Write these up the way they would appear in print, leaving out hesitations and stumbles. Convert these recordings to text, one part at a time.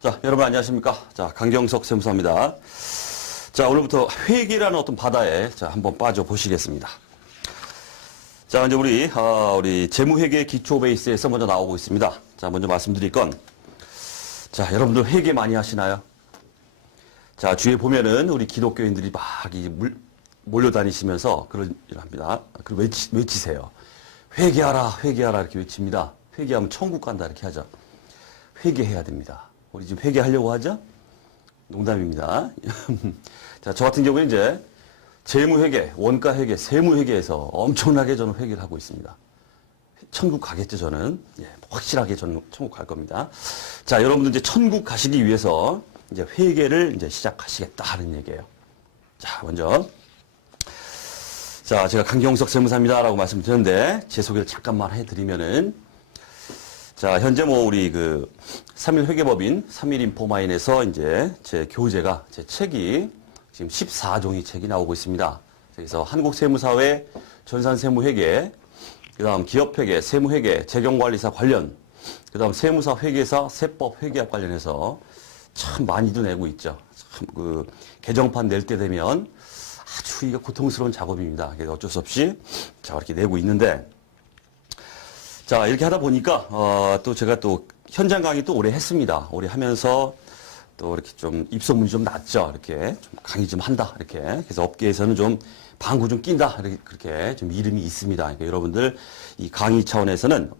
자, 여러분 안녕하십니까? 자, 강경석 세무사입니다. 자, 오늘부터 회계라는 어떤 바다에 한번 빠져 보시겠습니다. 자, 이제 우리 재무회계 기초 베이스에서 먼저 나오고 있습니다. 자, 먼저 말씀드릴 건, 자, 여러분들 회계 많이 하시나요? 자, 주위에 보면은 우리 기독교인들이 막 몰려다니시면서 그런 일을 합니다. 그리고 외치세요. 회계하라, 회계하라 이렇게 외칩니다. 회계하면 천국 간다 이렇게 하죠. 회계해야 됩니다. 우리 지금 회계하려고 하죠? 농담입니다. 자, 저 같은 경우는 이제 재무회계, 원가회계, 세무회계에서 엄청나게 저는 회계를 하고 있습니다. 천국 가겠죠, 저는. 예, 확실하게 저는 천국 갈 겁니다. 자, 여러분들 이제 천국 가시기 위해서 이제 회계를 이제 시작하시겠다 하는 얘기예요. 자, 먼저. 자, 제가 강경석 세무사입니다라고 말씀드렸는데, 제 소개를 잠깐만 해드리면은, 자, 현재 우리 3일 회계법인 3일 인포마인에서 이제 제 교재가, 제 책이 지금 14종이 책이 나오고 있습니다. 그래서 한국세무사회 전산세무회계, 그 다음 기업회계, 세무회계, 재경관리사 관련, 그 다음 세무사 회계사, 세법 회계학 관련해서 참 많이도 내고 있죠. 참 개정판 낼 때 되면 아주 이게 고통스러운 작업입니다. 그래서 어쩔 수 없이 자, 이렇게 내고 있는데, 자, 이렇게 하다 보니까, 또 제가 또 현장 강의 또 오래 했습니다. 오래 하면서 또 이렇게 좀 입소문이 좀 났죠. 이렇게 좀 강의 좀 한다. 이렇게. 그래서 업계에서는 좀 방구 좀 낀다. 이렇게 그렇게 좀 이름이 있습니다. 그러니까 여러분들 이 강의 차원에서는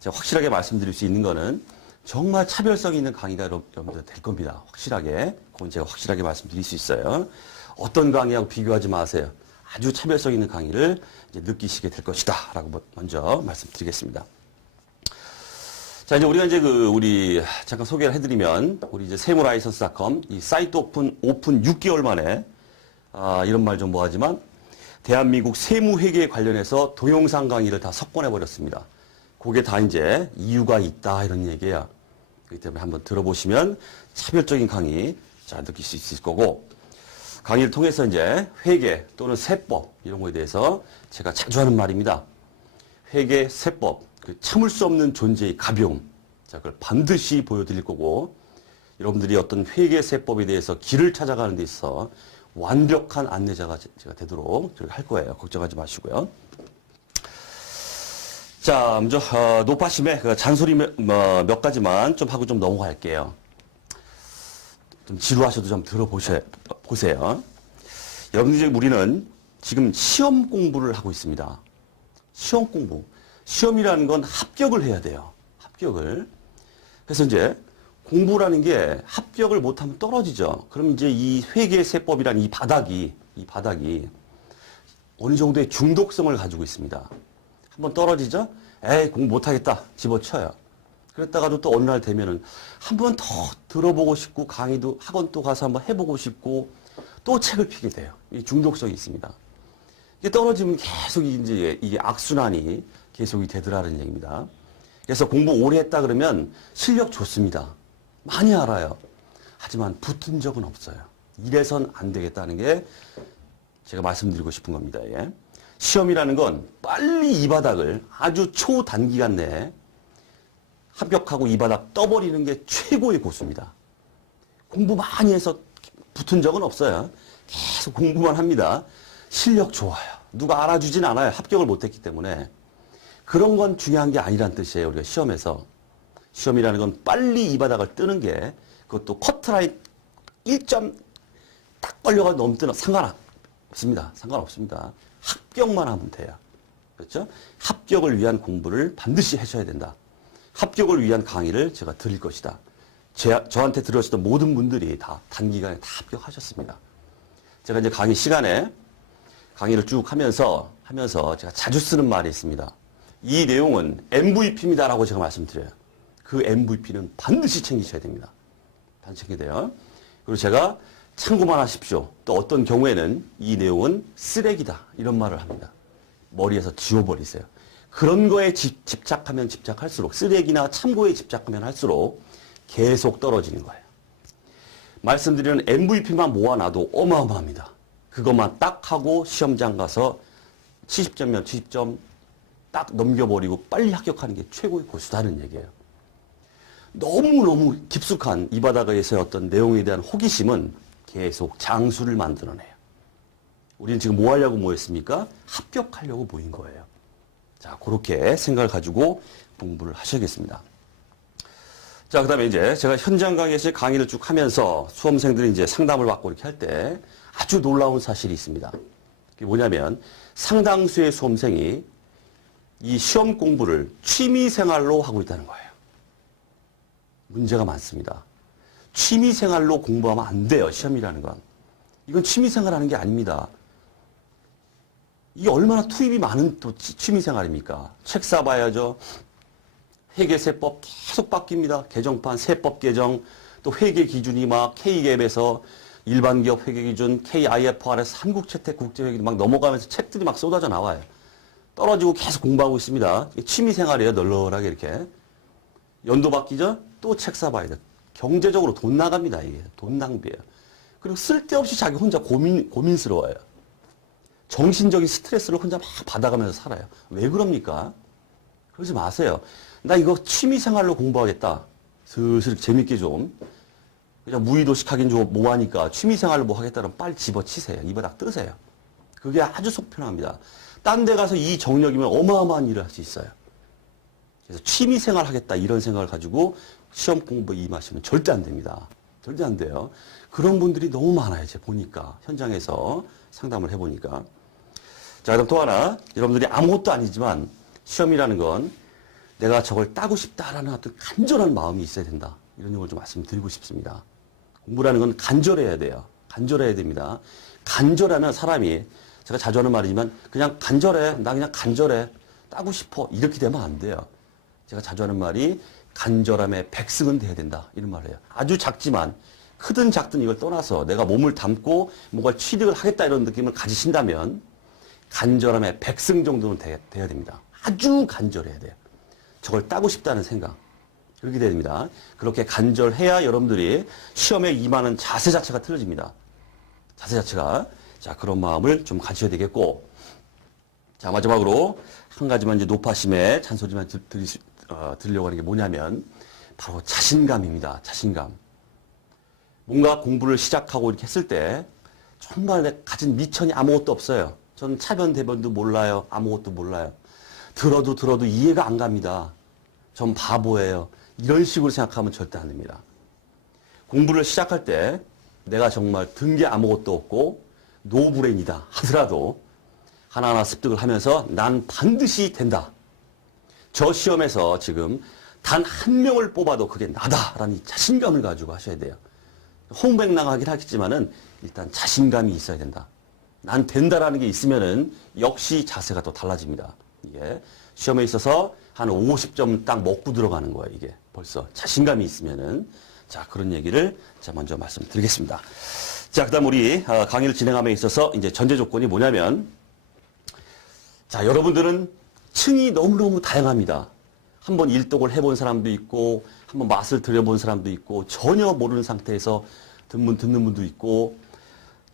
제가 확실하게 말씀드릴 수 있는 거는 정말 차별성 있는 강의가 여러분들 될 겁니다. 확실하게. 그건 제가 확실하게 말씀드릴 수 있어요. 어떤 강의하고 비교하지 마세요. 아주 차별성 있는 강의를 이제 느끼시게 될 것이다. 라고 먼저 말씀드리겠습니다. 자, 이제 우리가 이제 우리 잠깐 소개를 해드리면, 우리 이제 세무라이선스.com, 이 사이트 오픈 6개월 만에, 이런 말 좀 뭐하지만, 대한민국 세무회계에 관련해서 동영상 강의를 다 석권해버렸습니다. 그게 다 이제 이유가 있다. 이런 얘기야. 그렇기 때문에 한번 들어보시면 차별적인 강의, 자, 느낄 수 있을 거고, 강의를 통해서 이제 회계 또는 세법 이런 거에 대해서 제가 자주 하는 말입니다. 회계, 세법, 참을 수 없는 존재의 가벼움. 자, 그걸 반드시 보여드릴 거고, 여러분들이 어떤 회계, 세법에 대해서 길을 찾아가는 데 있어서 완벽한 안내자가 제가 되도록 할 거예요. 걱정하지 마시고요. 자, 먼저 노파심에 잔소리 몇 가지만 좀 하고 좀 넘어갈게요. 좀 지루하셔도 좀 들어보세요. 여러분들, 우리는 지금 시험 공부를 하고 있습니다. 시험 공부. 시험이라는 건 합격을 해야 돼요. 합격을. 그래서 이제 공부라는 게 합격을 못하면 떨어지죠. 그럼 이제 이 회계세법이라는 이 바닥이 어느 정도의 중독성을 가지고 있습니다. 한번 떨어지죠? 에이, 공부 못하겠다. 집어쳐요. 그랬다가도 또 어느 날 되면은 한 번 더 들어보고 싶고, 강의도 학원 또 가서 한번 해보고 싶고, 또 책을 피게 돼요. 이 중독성이 있습니다. 이게 떨어지면 계속 이제 이게 악순환이 계속이 되더라는 얘기입니다. 그래서 공부 오래 했다 그러면 실력 좋습니다. 많이 알아요. 하지만 붙은 적은 없어요. 이래선 안 되겠다는 게 제가 말씀드리고 싶은 겁니다. 예. 시험이라는 건 빨리 이 바닥을 아주 초단기간 내에 합격하고 이 바닥 떠버리는 게 최고의 고수입니다. 공부 많이 해서 붙은 적은 없어요. 계속 공부만 합니다. 실력 좋아요. 누가 알아주진 않아요. 합격을 못했기 때문에. 그런 건 중요한 게 아니란 뜻이에요. 우리가 시험에서. 시험이라는 건 빨리 이 바닥을 뜨는 게, 그것도 커트라인 1점 딱 걸려가 넘뜨는 상관없습니다. 상관없습니다. 합격만 하면 돼요. 그렇죠? 합격을 위한 공부를 반드시 하셔야 된다. 합격을 위한 강의를 제가 드릴 것이다. 저한테 들으셨던 모든 분들이 다 단기간에 다 합격하셨습니다. 제가 이제 강의 시간에 강의를 쭉 하면서 제가 자주 쓰는 말이 있습니다. 이 내용은 MVP입니다라고 제가 말씀드려요. 그 MVP는 반드시 챙기셔야 됩니다. 반드시 챙겨야 돼요. 그리고 제가 참고만 하십시오. 또 어떤 경우에는 이 내용은 쓰레기다. 이런 말을 합니다. 머리에서 지워버리세요. 그런 거에 집착하면 집착할수록, 쓰레기나 참고에 집착하면 할수록 계속 떨어지는 거예요. 말씀드리는 MVP만 모아놔도 어마어마합니다. 그것만 딱 하고 시험장 가서 70점이면 70점 딱 넘겨버리고 빨리 합격하는 게 최고의 고수다는 얘기예요. 너무너무 깊숙한 이 바닥에서의 어떤 내용에 대한 호기심은 계속 장수를 만들어내요. 우리는 지금 뭐 하려고 모였습니까? 합격하려고 모인 거예요. 자, 그렇게 생각을 가지고 공부를 하셔야겠습니다. 자, 그 다음에 이제 제가 현장 강의에서 강의를 쭉 하면서 수험생들이 이제 상담을 받고 이렇게 할 때 아주 놀라운 사실이 있습니다. 그게 뭐냐면 상당수의 수험생이 이 시험 공부를 취미 생활로 하고 있다는 거예요. 문제가 많습니다. 취미 생활로 공부하면 안 돼요, 시험이라는 건. 이건 취미 생활하는 게 아닙니다. 이게 얼마나 투입이 많은 또 취미 생활입니까? 책 사봐야죠. 회계세법 계속 바뀝니다. 개정판, 세법 개정, 또 회계 기준이 막 K갭에서 일반 기업 회계 기준, KIFRS, 한국채택 국제회계 막 넘어가면서 책들이 막 쏟아져 나와요. 떨어지고 계속 공부하고 있습니다. 취미 생활이에요, 널널하게 이렇게. 연도 바뀌죠? 또 책 사봐야 돼. 경제적으로 돈 나갑니다, 이게. 돈 낭비예요. 그리고 쓸데없이 자기 혼자 고민스러워요. 정신적인 스트레스를 혼자 막 받아가면서 살아요. 왜 그럽니까? 그러지 마세요. 나 이거 취미 생활로 공부하겠다. 슬슬 재밌게 좀. 그냥 무의도식 하긴 좀 뭐하니까 취미 생활로 뭐 하겠다면 빨리 집어치세요. 입에 딱 뜨세요. 그게 아주 속 편합니다. 딴 데 가서 이 정력이면 어마어마한 일을 할 수 있어요. 그래서 취미 생활 하겠다 이런 생각을 가지고 시험 공부에 임하시면 절대 안 됩니다. 절대 안 돼요. 그런 분들이 너무 많아요. 제가 보니까. 현장에서 상담을 해보니까. 자, 그럼 또 하나. 여러분들이 아무것도 아니지만 시험이라는 건 내가 저걸 따고 싶다라는 어떤 간절한 마음이 있어야 된다. 이런 걸 좀 말씀드리고 싶습니다. 공부라는 건 간절해야 돼요. 간절해야 됩니다. 간절하면 사람이 제가 자주 하는 말이지만 그냥 간절해. 나 그냥 간절해. 따고 싶어. 이렇게 되면 안 돼요. 제가 자주 하는 말이 간절함의 백승은 돼야 된다. 이런 말이에요. 아주 작지만 크든 작든 이걸 떠나서 내가 몸을 담고 뭔가 취득을 하겠다 이런 느낌을 가지신다면 간절함의 백승 정도는 돼야 됩니다. 아주 간절해야 돼요. 저걸 따고 싶다는 생각. 그렇게 돼야 됩니다. 그렇게 간절해야 여러분들이 시험에 임하는 자세 자체가 틀어집니다. 자세 자체가. 자, 그런 마음을 좀 가지셔야 되겠고. 자, 마지막으로 한 가지만 이제 노파심에 잔소리만 드리려고 하는 게 뭐냐면 바로 자신감입니다. 자신감. 뭔가 공부를 시작하고 이렇게 했을 때 정말 내가 가진 미천이 아무것도 없어요. 저는 차변 대변도 몰라요. 아무것도 몰라요. 들어도 이해가 안 갑니다. 전 바보예요. 이런 식으로 생각하면 절대 안 됩니다. 공부를 시작할 때 내가 정말 든 게 아무것도 없고 노브레인이다 하더라도 하나하나 습득을 하면서 난 반드시 된다. 저 시험에서 지금 단 한 명을 뽑아도 그게 나다라는 자신감을 가지고 하셔야 돼요. 홍백랑하긴 하겠지만은 일단 자신감이 있어야 된다. 난 된다라는 게 있으면은 역시 자세가 또 달라집니다. 이게 시험에 있어서 한 50점 딱 먹고 들어가는 거예요. 이게 벌써 자신감이 있으면은. 자, 그런 얘기를 자 먼저 말씀드리겠습니다. 자, 그다음 우리 강의를 진행함에 있어서 이제 전제 조건이 뭐냐면, 자, 여러분들은 층이 너무너무 다양합니다. 한번 일독을 해본 사람도 있고, 한번 맛을 들여본 사람도 있고, 전혀 모르는 상태에서 듣는 분도 있고,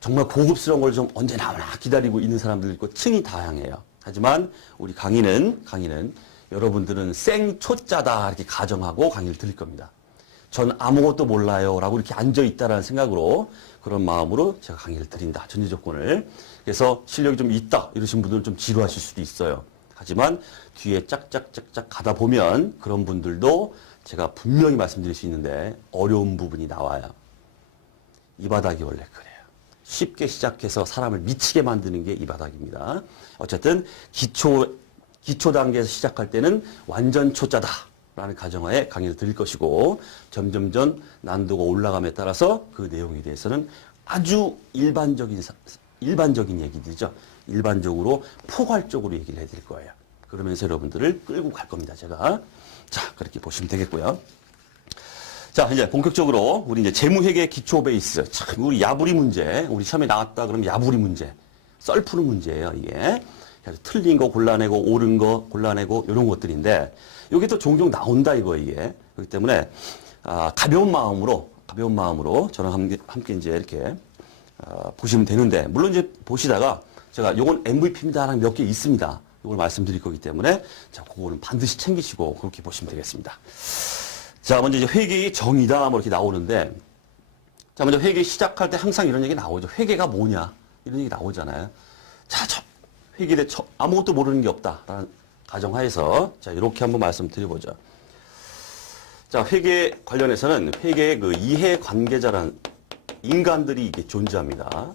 정말 고급스러운 걸 좀 언제 나오나 기다리고 있는 사람들도 있고, 층이 다양해요. 하지만 우리 강의는 여러분들은 생초짜다 이렇게 가정하고 강의를 드릴 겁니다. 전 아무것도 몰라요 라고 이렇게 앉아있다라는 생각으로 그런 마음으로 제가 강의를 드린다. 전제 조건을. 그래서 실력이 좀 있다 이러신 분들은 좀 지루하실 수도 있어요. 하지만 뒤에 짝짝짝짝 가다 보면 그런 분들도 제가 분명히 말씀드릴 수 있는데 어려운 부분이 나와요. 이 바닥이 원래 그래요. 쉽게 시작해서 사람을 미치게 만드는 게 이 바닥입니다. 어쨌든 기초 단계에서 시작할 때는 완전 초짜다라는 가정하에 강의를 드릴 것이고 점점점 난도가 올라감에 따라서 그 내용에 대해서는 아주 일반적인 얘기들이죠. 일반적으로 포괄적으로 얘기를 해드릴 거예요. 그러면서 여러분들을 끌고 갈 겁니다. 제가. 자, 그렇게 보시면 되겠고요. 자, 이제 본격적으로 우리 이제 재무회계 기초 베이스. 참, 우리 야부리 문제. 우리 시험에 나왔다 그러면 야부리 문제. 썰 푸는 문제예요, 이게. 그래서 틀린 거 골라내고 옳은 거 골라내고 이런 것들인데 이게 또 종종 나온다 이거 이게. 그렇기 때문에 가벼운 마음으로 저랑 함께 이제 이렇게 보시면 되는데 물론 이제 보시다가 제가 요건 MVP입니다라는 몇 개 있습니다. 이걸 말씀드릴 거기 때문에 자, 그거는 반드시 챙기시고 그렇게 보시면 되겠습니다. 자, 먼저 이제 회계의 정의다, 뭐 이렇게 나오는데, 자, 먼저 회계 시작할 때 항상 이런 얘기 나오죠. 회계가 뭐냐? 이런 얘기 나오잖아요. 자, 회계에 대해 아무것도 모르는 게 없다라는 가정하에서, 자, 이렇게 한번 말씀드려보죠. 자, 회계 관련해서는 회계의 그 이해관계자라는 인간들이 이게 존재합니다.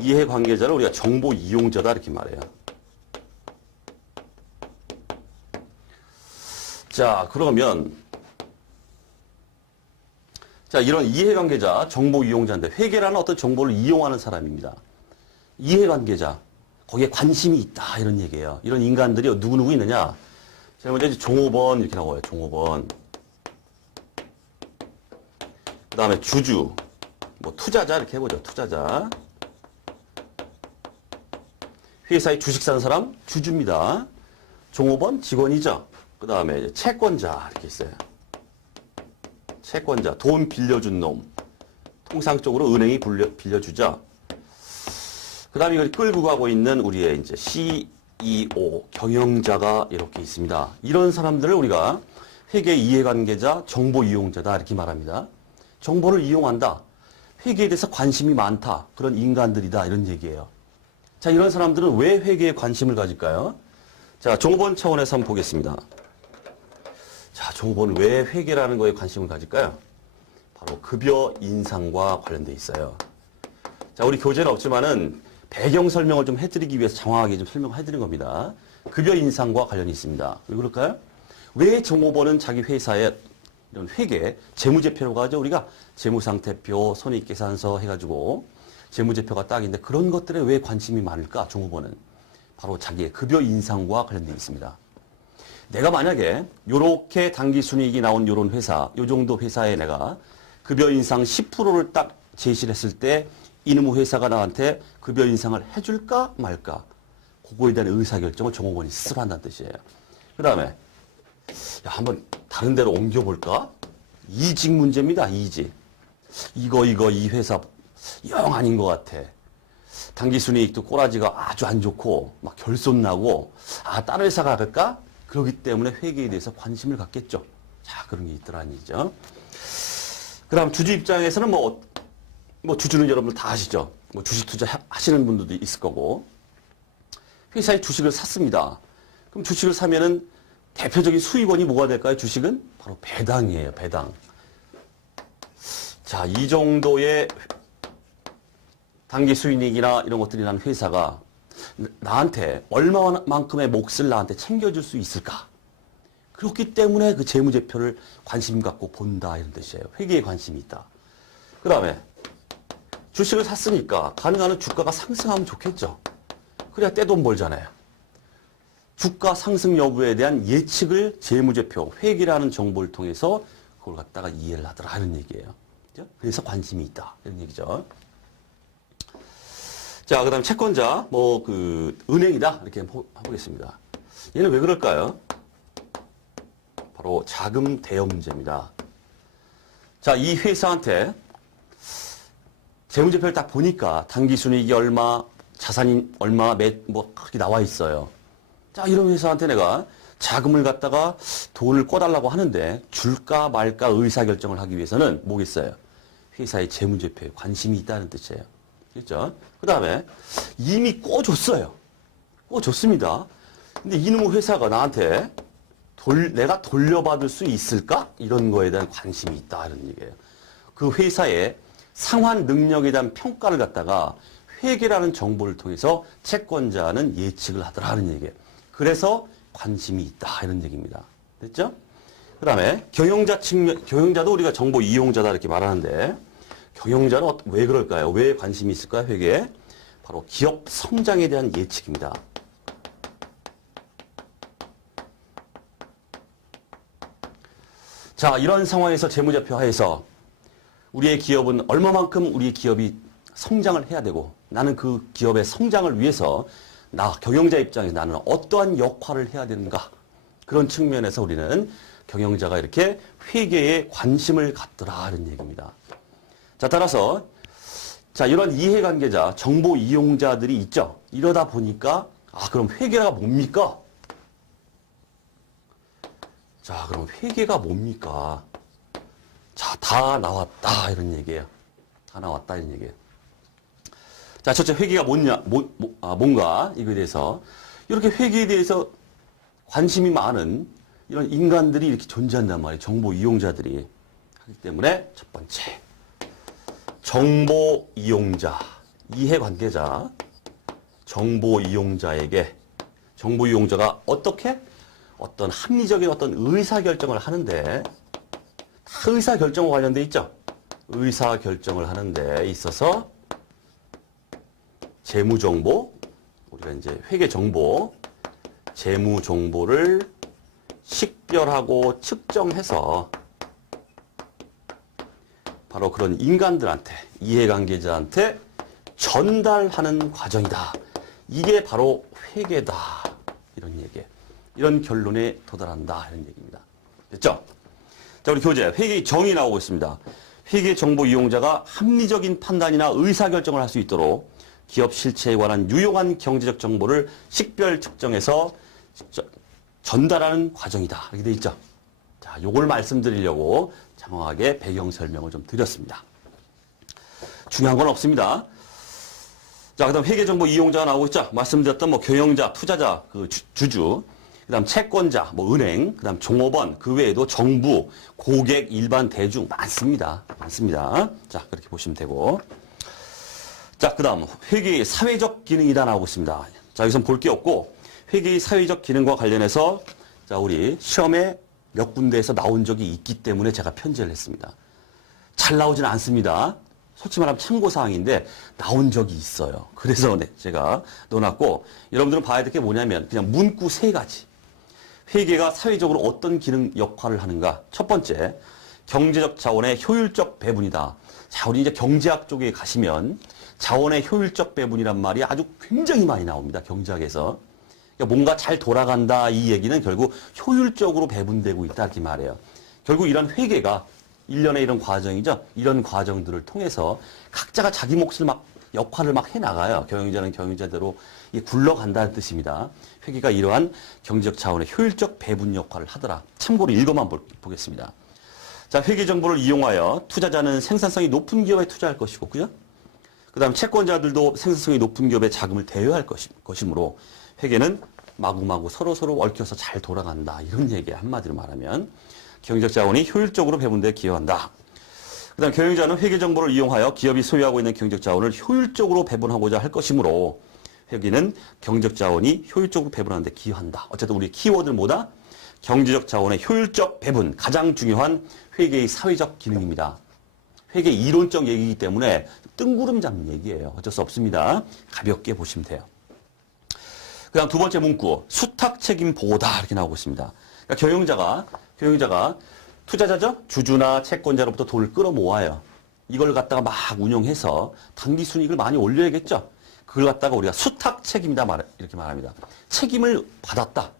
이해관계자를 우리가 정보 이용자다 이렇게 말해요. 자, 그러면 자, 이런 이해관계자, 정보 이용자인데 회계라는 어떤 정보를 이용하는 사람입니다. 이해관계자, 거기에 관심이 있다 이런 얘기예요. 이런 인간들이 누구누구 있느냐? 제일 먼저 이제 종업원 이렇게 나와요. 종업원. 그 다음에 주주, 뭐 투자자 이렇게 해보죠. 투자자. 회사에 주식 사는 사람 주주입니다. 종업원 직원이죠. 그 다음에 채권자 이렇게 있어요. 채권자, 돈 빌려준 놈. 통상적으로 은행이 빌려주죠. 그 다음에 이걸 끌고 가고 있는 우리의 이제 CEO, 경영자가 이렇게 있습니다. 이런 사람들을 우리가 회계 이해관계자, 정보 이용자다 이렇게 말합니다. 정보를 이용한다. 회계에 대해서 관심이 많다. 그런 인간들이다 이런 얘기예요. 자, 이런 사람들은 왜 회계에 관심을 가질까요? 자, 종업원 차원에서 한번 보겠습니다. 자, 종업원은 왜 회계라는 거에 관심을 가질까요? 바로 급여 인상과 관련돼 있어요. 자, 우리 교재는 없지만은 배경 설명을 좀 해드리기 위해서 장황하게 좀 설명을 해드린 겁니다. 급여 인상과 관련이 있습니다. 왜 그럴까요? 왜 종업원은 자기 회사에 이런 회계, 재무제표라고 하죠. 우리가 재무상태표, 손익계산서 해가지고 재무제표가 딱인데 그런 것들에 왜 관심이 많을까? 종업원은 바로 자기의 급여 인상과 관련돼 있습니다. 내가 만약에 요렇게 당기순이익이 나온 요런 회사, 요 정도 회사에 내가 급여 인상 10%를 딱 제시를 했을 때 이놈의 회사가 나한테 급여 인상을 해줄까 말까? 그거에 대한 의사결정을 종업원이 스스로 한다는 뜻이에요. 그 다음에 야, 한번 다른 데로 옮겨볼까? 이직 문제입니다. 이직. 이 회사 영 아닌 것 같아. 당기순이익도 꼬라지가 아주 안 좋고 막 결손나고 다른 회사가 갈까? 그렇기 때문에 회계에 대해서 관심을 갖겠죠. 자, 그런 게 있더라는 얘기죠. 그 다음 주주 입장에서는 뭐 주주는 여러분들 다 아시죠. 뭐 주식 투자 하시는 분들도 있을 거고. 회사에 주식을 샀습니다. 그럼 주식을 사면은 대표적인 수익원이 뭐가 될까요? 주식은 바로 배당이에요. 배당. 자, 이 정도의 당기 수익이나 이런 것들이 나는 회사가 나한테 얼마만큼의 몫을 나한테 챙겨줄 수 있을까? 그렇기 때문에 그 재무제표를 관심 갖고 본다 이런 뜻이에요. 회계에 관심이 있다. 그 다음에 주식을 샀으니까 가능한 주가가 상승하면 좋겠죠. 그래야 떼돈 벌잖아요. 주가 상승 여부에 대한 예측을 재무제표, 회계라는 정보를 통해서 그걸 갖다가 이해를 하더라 하는 얘기예요. 그래서 관심이 있다 이런 얘기죠. 자, 그 다음 채권자, 은행이다. 이렇게 해보겠습니다. 얘는 왜 그럴까요? 바로 자금 대여 문제입니다. 자, 이 회사한테 재무제표를 딱 보니까 당기순이익이 얼마, 자산이 얼마, 그렇게 나와 있어요. 자, 이런 회사한테 내가 자금을 갖다가 돈을 꿔달라고 하는데 줄까 말까 의사결정을 하기 위해서는 뭐겠어요? 회사의 재무제표에 관심이 있다는 뜻이에요. 그렇죠? 그 다음에 이미 꿔줬어요. 꿔줬습니다. 근데 이놈의 회사가 나한테 내가 돌려받을 수 있을까? 이런 거에 대한 관심이 있다. 이런 얘기예요. 그 회사의 상환 능력에 대한 평가를 갖다가 회계라는 정보를 통해서 채권자는 예측을 하더라. 하는 얘기예요. 그래서 관심이 있다. 이런 얘기입니다. 됐죠? 그 다음에 경영자도 우리가 정보 이용자다. 이렇게 말하는데 경영자는 왜 그럴까요? 왜 관심이 있을까요? 회계에? 바로 기업 성장에 대한 예측입니다. 자, 이런 상황에서 재무제표 하에서 우리의 기업은 얼마만큼 우리의 기업이 성장을 해야 되고 나는 그 기업의 성장을 위해서 경영자 입장에서 나는 어떠한 역할을 해야 되는가. 그런 측면에서 우리는 경영자가 이렇게 회계에 관심을 갖더라 하는 얘기입니다. 자, 따라서 자, 이런 이해관계자, 정보 이용자들이 있죠. 이러다 보니까 그럼 회계가 뭡니까? 자, 그럼 회계가 뭡니까? 다 나왔다 이런 얘기예요. 다 나왔다 이런 얘기예요. 자, 첫째 회계가 뭔가 이거에 대해서 이렇게 회계에 대해서 관심이 많은 이런 인간들이 이렇게 존재한단 말이에요. 정보 이용자들이 하기 때문에 첫 번째 정보 이용자, 이해관계자, 정보 이용자에게 정보 이용자가 어떻게 어떤 합리적인 어떤 의사결정을 하는데 다 의사결정과 관련돼 있죠. 의사결정을 하는 데 있어서 재무정보, 우리가 이제 회계정보, 재무정보를 식별하고 측정해서 바로 그런 인간들한테, 이해관계자한테 전달하는 과정이다. 이게 바로 회계다. 이런 얘기예요. 이런 결론에 도달한다. 이런 얘기입니다. 됐죠? 자, 우리 교재, 회계 정의 나오고 있습니다. 회계 정보 이용자가 합리적인 판단이나 의사결정을 할 수 있도록 기업 실체에 관한 유용한 경제적 정보를 식별 측정해서 전달하는 과정이다. 이렇게 돼 있죠. 자, 요걸 말씀드리려고 장황하게 배경 설명을 좀 드렸습니다. 중요한 건 없습니다. 자, 그 다음 회계정보 이용자가 나오고 있죠. 말씀드렸던 뭐 경영자, 투자자, 그 주주, 그 다음 채권자, 뭐 은행, 그 다음 종업원, 그 외에도 정부, 고객, 일반 대중 많습니다. 많습니다. 자, 그렇게 보시면 되고. 자, 그 다음 회계의 사회적 기능이다 나오고 있습니다. 자, 여기서 볼 게 없고 회계의 사회적 기능과 관련해서 자, 우리 시험에 몇 군데에서 나온 적이 있기 때문에 제가 편제를 했습니다. 잘 나오지는 않습니다. 솔직히 말하면 참고사항인데 나온 적이 있어요. 그래서 네, 제가 넣어놨고 여러분들은 봐야 될 게 뭐냐면 그냥 문구 세 가지. 회계가 사회적으로 어떤 기능 역할을 하는가. 첫 번째, 경제적 자원의 효율적 배분이다. 자, 우리 이제 경제학 쪽에 가시면 자원의 효율적 배분이란 말이 아주 굉장히 많이 나옵니다. 경제학에서. 그러니까 뭔가 잘 돌아간다 이 얘기는 결국 효율적으로 배분되고 있다 이렇게 말해요. 결국 이런 회계가 일련의 이런 과정이죠. 이런 과정들을 통해서 각자가 자기 몫을 막 역할을 막 해나가요. 경영자는 경영자대로 굴러간다는 뜻입니다. 회계가 이러한 경제적 자원의 효율적 배분 역할을 하더라. 참고로 읽어만 보겠습니다. 자, 회계 정보를 이용하여 투자자는 생산성이 높은 기업에 투자할 것이고, 그죠? 그 다음 채권자들도 생산성이 높은 기업에 자금을 대여할 것이므로 회계는 마구마구 서로서로 얽혀서 잘 돌아간다. 이런 얘기에 한마디로 말하면 경제적 자원이 효율적으로 배분되어 기여한다. 그 다음 경영자는 회계 정보를 이용하여 기업이 소유하고 있는 경제적 자원을 효율적으로 배분하고자 할 것이므로 회계는 경제적 자원이 효율적으로 배분하는 데 기여한다. 어쨌든 우리 키워드는 뭐다? 경제적 자원의 효율적 배분, 가장 중요한 회계의 사회적 기능입니다. 회계 이론적 얘기이기 때문에 뜬구름 잡는 얘기예요. 어쩔 수 없습니다. 가볍게 보시면 돼요. 그 다음 두 번째 문구, 수탁 책임 보호다 이렇게 나오고 있습니다. 그러니까 경영자가 투자자죠? 주주나 채권자로부터 돈을 끌어모아요. 이걸 갖다가 막 운용해서 단기 순이익을 많이 올려야겠죠? 그걸 갖다가 우리가 수탁 책임이다 이렇게 말합니다. 책임을 받았다.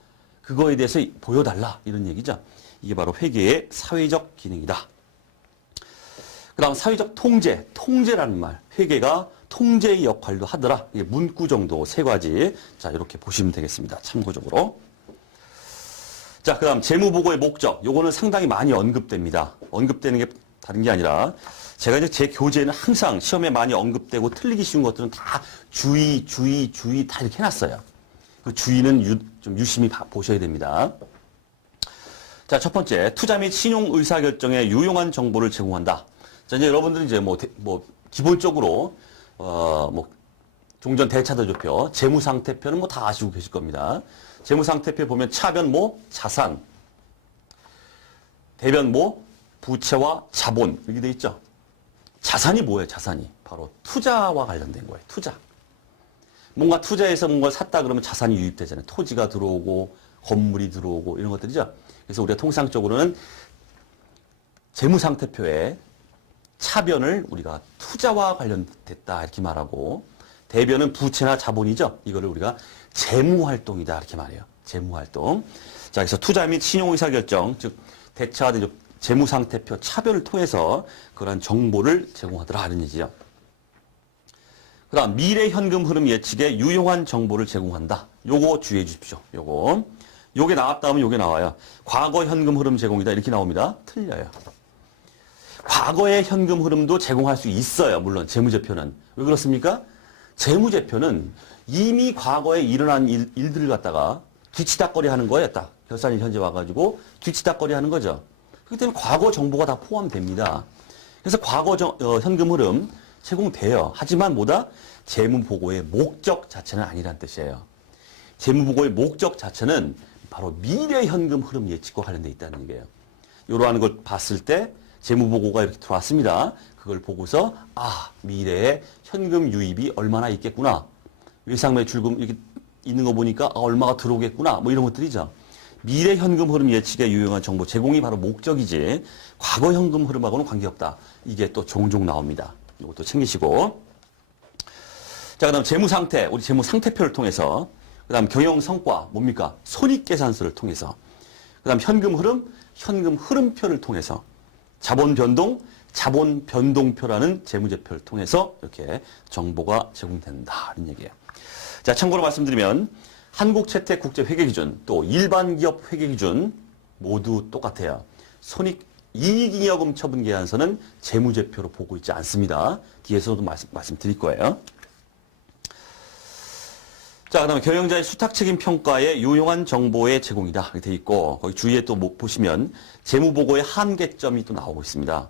그거에 대해서 보여달라 이런 얘기죠. 이게 바로 회계의 사회적 기능이다. 그 다음 사회적 통제, 통제라는 말. 회계가 통제의 역할도 하더라. 이게 문구 정도 세 가지. 자, 이렇게 보시면 되겠습니다. 참고적으로. 자, 그 다음 재무보고의 목적. 요거는 상당히 많이 언급됩니다. 언급되는 게 다른 게 아니라 제가 이제 제 교재는 항상 시험에 많이 언급되고 틀리기 쉬운 것들은 다 주의 다 이렇게 해놨어요. 그 주의는 좀 유심히 보셔야 됩니다. 자, 첫 번째, 투자 및 신용 의사결정에 유용한 정보를 제공한다. 자, 이제 여러분들은 이제 기본적으로, 종전 대차대조표, 재무상태표는 다 아시고 계실 겁니다. 재무상태표 보면 차변 자산, 대변 부채와 자본, 이렇게 돼 있죠. 자산이 뭐예요, 자산이? 바로 투자와 관련된 거예요, 투자. 뭔가 투자해서 뭔가를 샀다 그러면 자산이 유입되잖아요. 토지가 들어오고, 건물이 들어오고, 이런 것들이죠. 그래서 우리가 통상적으로는 재무상태표에 차변을 우리가 투자와 관련됐다 이렇게 말하고 대변은 부채나 자본이죠. 이거를 우리가 재무활동이다 이렇게 말해요. 재무활동. 자, 그래서 투자 및 신용의사결정, 즉 대차대조 재무상태표 차변을 통해서 그런 정보를 제공하더라 이런 얘기죠. 그 다음 미래 현금 흐름 예측에 유용한 정보를 제공한다. 요거 주의해 주십시오. 요게 나왔다 하면 요게 나와요. 과거 현금 흐름 제공이다 이렇게 나옵니다. 틀려요. 과거의 현금 흐름도 제공할 수 있어요. 물론 재무제표는. 왜 그렇습니까? 재무제표는 이미 과거에 일어난 일들을 갖다가 뒤치다꺼리 하는 거예요. 딱 결산일 현재 와가지고 뒤치다꺼리 하는 거죠. 그렇기 때문에 과거 정보가 다 포함됩니다. 그래서 과거 현금 흐름 제공돼요. 하지만 뭐다? 재무보고의 목적 자체는 아니란 뜻이에요. 재무보고의 목적 자체는 바로 미래 현금 흐름 예측과 관련돼 있다는 얘기예요. 이러한 걸 봤을 때 재무보고가 이렇게 들어왔습니다. 그걸 보고서 미래에 현금 유입이 얼마나 있겠구나. 외상매출금 이렇게 있는 거 보니까 얼마가 들어오겠구나. 뭐 이런 것들이죠. 미래 현금 흐름 예측에 유용한 정보 제공이 바로 목적이지 과거 현금 흐름하고는 관계없다. 이게 또 종종 나옵니다. 이것도 챙기시고. 자, 그다음 재무 상태, 우리 재무 상태표를 통해서, 그다음 경영 성과 뭡니까? 손익계산서를 통해서, 그다음 현금 흐름, 현금 흐름표를 통해서, 자본 변동, 자본 변동표라는 재무제표를 통해서 이렇게 정보가 제공된다 이런 얘기예요. 자, 참고로 말씀드리면 한국채택국제회계기준 또 일반기업 회계기준 모두 똑같아요. 손익 이익잉여금 처분계산서는 재무제표로 보고 있지 않습니다. 뒤에서도 말씀드릴 거예요. 자, 그다음에 경영자의 수탁책임 평가에 유용한 정보의 제공이다 이렇게 돼 있고, 거기 주위에 또 보시면 재무보고의 한계점이 또 나오고 있습니다.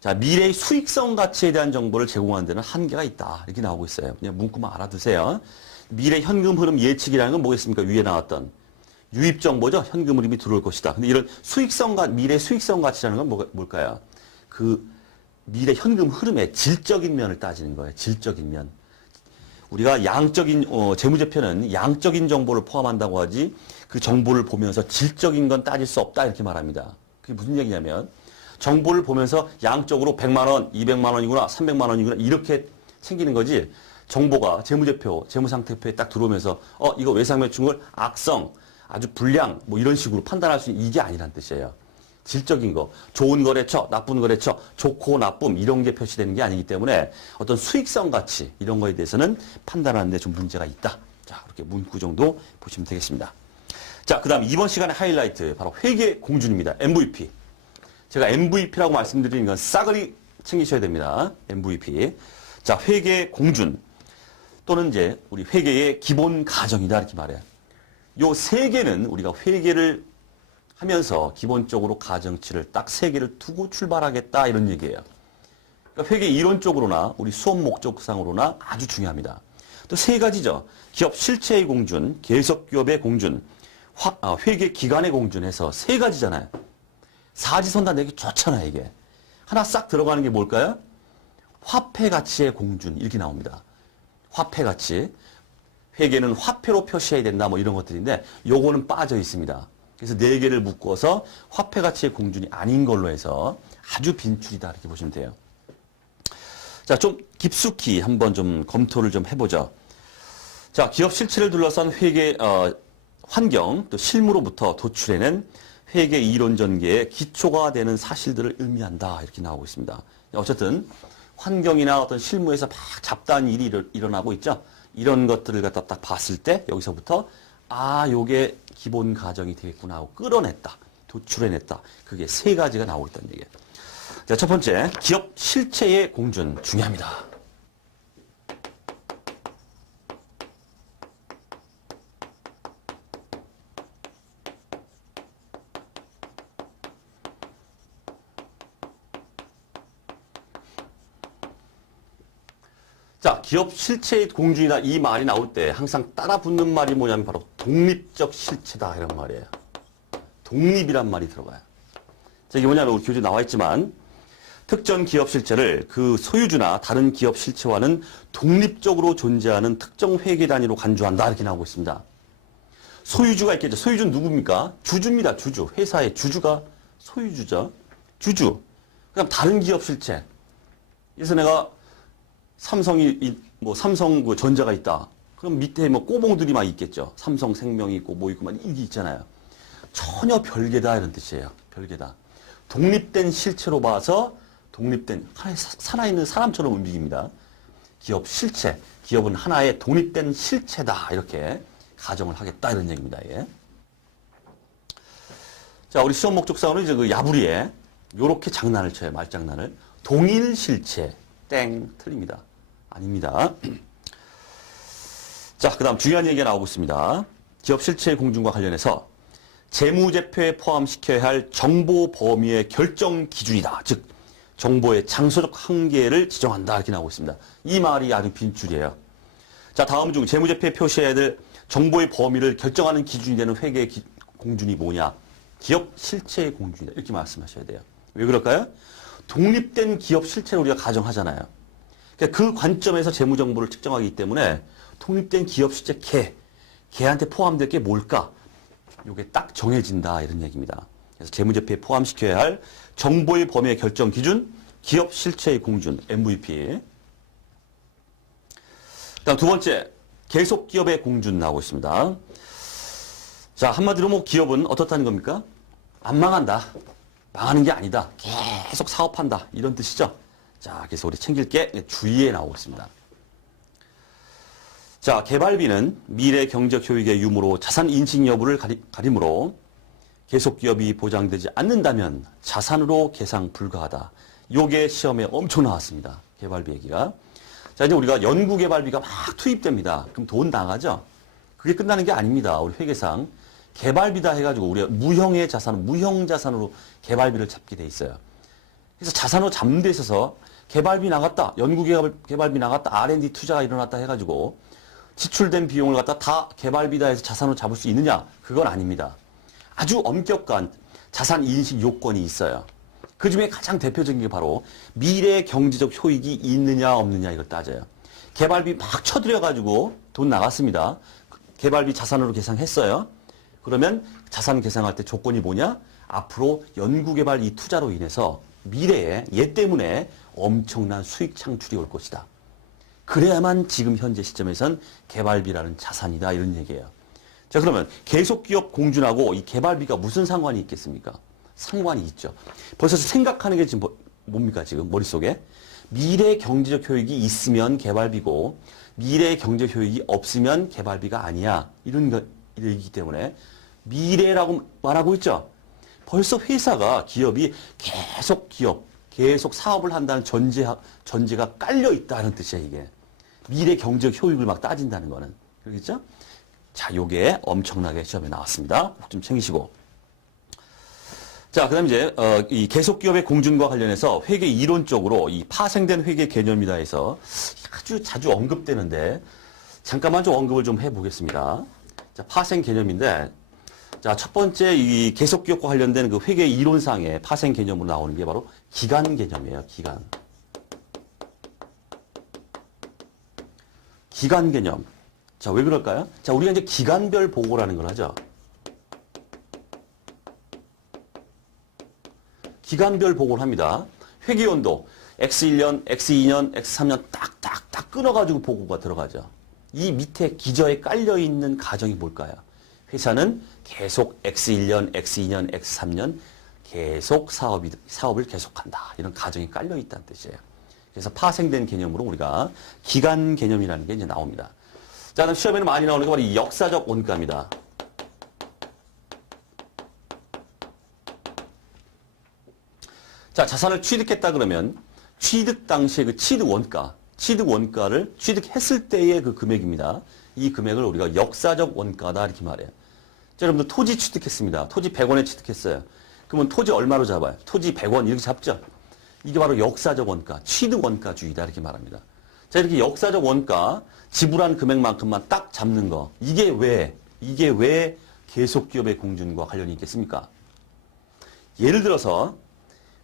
자, 미래의 수익성 가치에 대한 정보를 제공하는 데는 한계가 있다 이렇게 나오고 있어요. 그냥 문구만 알아두세요. 미래 현금 흐름 예측이라는 건 뭐겠습니까? 위에 나왔던 유입 정보죠. 현금 흐름이 들어올 것이다. 근데 이런 미래 수익성 가치라는 건 뭘까요? 그 미래 현금 흐름의 질적인 면을 따지는 거예요. 질적인 면. 우리가 양적인 재무제표는 양적인 정보를 포함한다고 하지 그 정보를 보면서 질적인 건 따질 수 없다 이렇게 말합니다. 그게 무슨 얘기냐면 정보를 보면서 양적으로 100만 원, 200만 원이구나, 300만 원이구나 이렇게 챙기는 거지, 정보가 재무제표, 재무상태표에 딱 들어오면서 이거 외상매출을 악성, 아주 불량 뭐 이런 식으로 판단할 수 있는 이게 아니란 뜻이에요. 질적인 거, 좋은 거래처, 나쁜 거래처, 좋고 나쁨 이런 게 표시되는 게 아니기 때문에 어떤 수익성 가치 이런 거에 대해서는 판단하는 데 좀 문제가 있다. 자, 그렇게 문구 정도 보시면 되겠습니다. 자, 그다음 이번 시간의 하이라이트 바로 회계 공준입니다. MVP. 제가 MVP라고 말씀드리는 건 싸그리 챙기셔야 됩니다. MVP. 자, 회계 공준 또는 이제 우리 회계의 기본 가정이다 이렇게 말해요. 요 세 개는 우리가 회계를 하면서 기본적으로 가정치를 딱 세 개를 두고 출발하겠다 이런 얘기예요. 그러니까 회계 이론적으로나 우리 수업 목적상으로나 아주 중요합니다. 또 세 가지죠. 기업 실체의 공준, 계속기업의 공준, 회계 기간의 공준 해서 세 가지잖아요. 사지선다 내기 좋잖아요, 이게. 하나 싹 들어가는 게 뭘까요? 화폐 가치의 공준 이렇게 나옵니다. 화폐 가치. 회계는 화폐로 표시해야 된다 뭐 이런 것들인데 요거는 빠져 있습니다. 그래서 네 개를 묶어서 화폐 가치의 공준이 아닌 걸로 해서 아주 빈출이다 이렇게 보시면 돼요. 자, 좀 깊숙이 한번 좀 검토를 좀 해보죠. 자, 기업 실체를 둘러싼 회계 환경 또 실무로부터 도출해낸 회계 이론 전개의 기초가 되는 사실들을 의미한다 이렇게 나오고 있습니다. 어쨌든 환경이나 어떤 실무에서 막 잡다한 일이 일어나고 있죠. 이런 것들을 갖다 딱 봤을 때 여기서부터 요게 기본 가정이 되겠구나 하고 끌어냈다, 도출해냈다. 그게 세 가지가 나오고 있다는 얘기예요. 자, 첫 번째, 기업 실체의 공준 중요합니다. 자, 기업 실체의 공준이다 이 말이 나올 때 항상 따라 붙는 말이 뭐냐면 바로 독립적 실체다 이런 말이에요. 독립이란 말이 들어가요. 자, 이게 뭐냐면 우리 교재에 나와 있지만 특정 기업 실체를 그 소유주나 다른 기업 실체와는 독립적으로 존재하는 특정 회계 단위로 간주한다 이렇게 나오고 있습니다. 소유주가 있겠죠. 소유주는 누굽니까? 주주입니다. 주주. 회사의 주주가 소유주죠. 주주. 그다음 다른 기업 실체. 그래서 내가 삼성 그 전자가 있다. 그럼 밑에 뭐 꼬봉들이 막 있겠죠. 삼성생명이 있고 뭐 있고 막 이게 있잖아요. 전혀 별개다 이런 뜻이에요. 별개다. 독립된 실체로 봐서 독립된 하나의 살아있는 사람처럼 움직입니다. 기업 실체. 기업은 하나의 독립된 실체다. 이렇게 가정을 하겠다 이런 얘기입니다. 예. 자, 우리 시험 목적상으로 이제 그 야부리에 요렇게 장난을 쳐요. 말장난을. 동일 실체. 땡. 틀립니다. 아닙니다. 자, 그 다음 중요한 얘기가 나오고 있습니다. 기업 실체 공준과 관련해서 재무제표에 포함시켜야 할 정보 범위의 결정 기준이다. 즉, 정보의 장소적 한계를 지정한다. 이렇게 나오고 있습니다. 이 말이 아주 빈줄이에요. 자, 다음 중 재무제표에 표시해야 될 정보의 범위를 결정하는 기준이 되는 회계 공준이 뭐냐? 기업 실체의 공준이다. 이렇게 말씀하셔야 돼요. 왜 그럴까요? 독립된 기업 실체를 우리가 가정하잖아요. 그러니까 그 관점에서 재무정보를 측정하기 때문에 독립된 기업 실체 걔한테 포함될 게 뭘까? 이게 딱 정해진다. 이런 얘기입니다. 그래서 재무제표에 포함시켜야 할 정보의 범위의 결정 기준, 기업 실체의 공준, MVP. 다음 두 번째, 계속 기업의 공준 나오고 있습니다. 자, 한마디로 뭐 기업은 어떻다는 겁니까? 안 망한다. 망하는 게 아니다. 계속 사업한다. 이런 뜻이죠. 자, 그래서 우리 챙길 게 주의에 나오고 있습니다. 자, 개발비는 미래 경제적 효익의 유무로 자산 인식 여부를 가리므로 계속 기업이 보장되지 않는다면 자산으로 계상 불가하다. 요게 시험에 엄청 나왔습니다. 개발비 얘기가. 자, 이제 우리가 연구 개발비가 막 투입됩니다. 그럼 돈 나가죠? 그게 끝나는 게 아닙니다. 우리 회계상. 개발비다 해가지고 우리가 무형 자산으로 개발비를 잡게 돼 있어요. 그래서 자산으로 잡는 데 있어서 개발비 나갔다, 연구 개발비 나갔다, R&D 투자가 일어났다 해가지고 지출된 비용을 갖다 다 개발비다 해서 자산으로 잡을 수 있느냐? 그건 아닙니다. 아주 엄격한 자산 인식 요건이 있어요. 그 중에 가장 대표적인 게 바로 미래 경제적 효익이 있느냐 없느냐 이걸 따져요. 개발비 막 쳐들여가지고 돈 나갔습니다. 개발비 자산으로 계상했어요. 그러면 자산 계상할 때 조건이 뭐냐? 앞으로 연구개발 이 투자로 인해서 미래에 얘 때문에 엄청난 수익 창출이 올 것이다. 그래야만 지금 현재 시점에선 개발비라는 자산이다 이런 얘기예요. 자, 그러면 계속기업 공준하고 이 개발비가 무슨 상관이 있겠습니까? 상관이 있죠. 벌써 생각하는 게 지금 뭡니까 지금 머릿속에? 미래 경제적 효익이 있으면 개발비고 미래 경제적 효익이 없으면 개발비가 아니야. 이런 얘기이기 때문에 미래라고 말하고 있죠. 벌써 회사가 기업이 계속 사업을 한다는 전제가 깔려 있다는 뜻이야 이게. 미래 경제적 효익을 막 따진다는 거는. 그렇겠죠? 자, 요게 엄청나게 시험에 나왔습니다. 꼭 좀 챙기시고. 자, 그 다음 이제, 이 계속기업의 공준과 관련해서 회계 이론적으로 이 파생된 회계 개념이다 해서 아주 자주 언급되는데, 잠깐만 좀 언급을 좀 해보겠습니다. 자, 파생 개념인데, 자, 첫 번째 이 계속기업과 관련된 그 회계 이론상의 파생 개념으로 나오는 게 바로 기간 개념이에요, 기간. 기간 개념. 자, 왜 그럴까요? 자, 우리가 이제 기간별 보고라는 걸 하죠. 기간별 보고를 합니다. 회계연도 X1년, X2년, X3년 딱딱딱 끊어가지고 보고가 들어가죠. 이 밑에 기저에 깔려있는 가정이 뭘까요? 회사는 계속 X1년, X2년, X3년 계속 사업을 계속한다. 이런 가정이 깔려있다는 뜻이에요. 그래서 파생된 개념으로 우리가 기간 개념이라는 게 이제 나옵니다. 자, 그럼 시험에는 많이 나오는 게 바로 이 역사적 원가입니다. 자, 자산을 취득했다 그러면 취득 당시에 그 취득 원가를 취득했을 때의 그 금액입니다. 이 금액을 우리가 역사적 원가다 이렇게 말해요. 자, 여러분들 토지 취득했습니다. 토지 100원에 취득했어요. 그러면 토지 얼마로 잡아요? 토지 100원 이렇게 잡죠. 이게 바로 역사적 원가, 취득 원가주의다 이렇게 말합니다. 자, 이렇게 역사적 원가, 지불한 금액만큼만 딱 잡는 거. 이게 왜 계속기업의 공준과 관련이 있겠습니까? 예를 들어서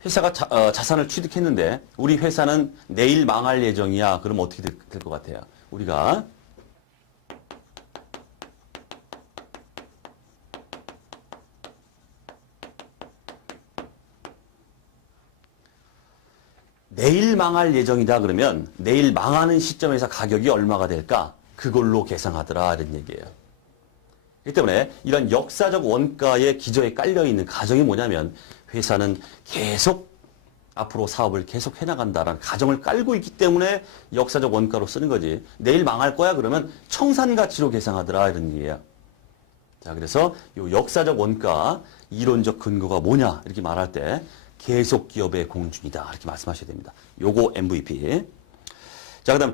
회사가 자산을 취득했는데 우리 회사는 내일 망할 예정이야. 그럼 어떻게 될 것 같아요? 우리가 내일 망할 예정이다 그러면 내일 망하는 시점에서 가격이 얼마가 될까? 그걸로 계상하더라 이런 얘기예요. 그렇기 때문에 이런 역사적 원가의 기저에 깔려있는 가정이 뭐냐면 회사는 계속 앞으로 사업을 계속 해나간다라는 가정을 깔고 있기 때문에 역사적 원가로 쓰는 거지. 내일 망할 거야 그러면 청산가치로 계상하더라 이런 얘기예요. 자, 그래서 이 역사적 원가 이론적 근거가 뭐냐 이렇게 말할 때 계속 기업의 공준이다. 이렇게 말씀하셔야 됩니다. 요거 MVP. 자, 그 다음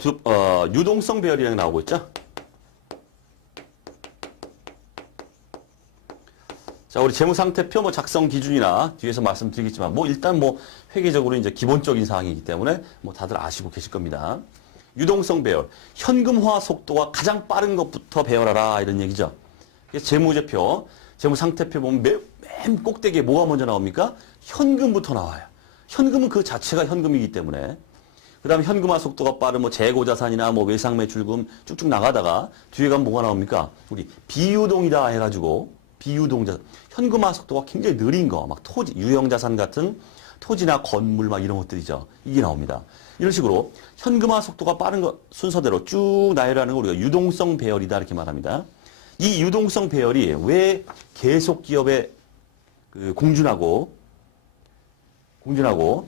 유동성 배열이라는 게 나오고 있죠. 자, 우리 재무상태표 뭐 작성 기준이나 뒤에서 말씀드리겠지만 일단 회계적으로 이제 기본적인 사항이기 때문에 다들 아시고 계실 겁니다. 유동성 배열, 현금화 속도가 가장 빠른 것부터 배열하라 이런 얘기죠. 그래서 재무제표, 재무상태표 보면 맨 꼭대기에 뭐가 먼저 나옵니까? 현금부터 나와요. 현금은 그 자체가 현금이기 때문에. 그 다음에 현금화 속도가 빠른 재고자산이나 외상매출금 쭉쭉 나가다가 뒤에 가면 뭐가 나옵니까? 우리 비유동이다 해가지고 비유동자산. 현금화 속도가 굉장히 느린 거, 토지, 유형자산 같은 토지나 건물 이런 것들이죠. 이게 나옵니다. 이런 식으로 현금화 속도가 빠른 거 순서대로 쭉 나열하는 걸 우리가 유동성 배열이다 이렇게 말합니다. 이 유동성 배열이 왜 계속 기업에 공준하고